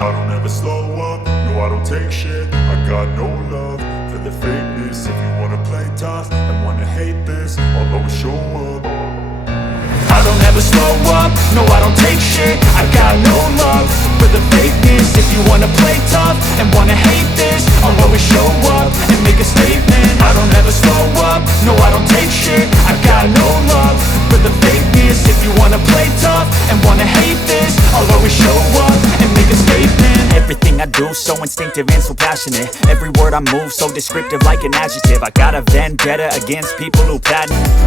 I don't ever slow up, no I don't take shit. I got no love for the fakeness. If you wanna play tough and wanna hate this, I'll always show up. I don't ever slow up, no I don't take shit. I got no love for the fakeness. If you wanna play tough and wanna hate this, I'll always show up and make a statement. I don't ever slow up, no I don't take shit. I got no love for the fakeness. If you wanna play tough and wanna hate this, I'll always show up and make a statement. Everything I do so instinctive and so passionate. Every word I move so descriptive like an adjective. I got a vendetta against people who patent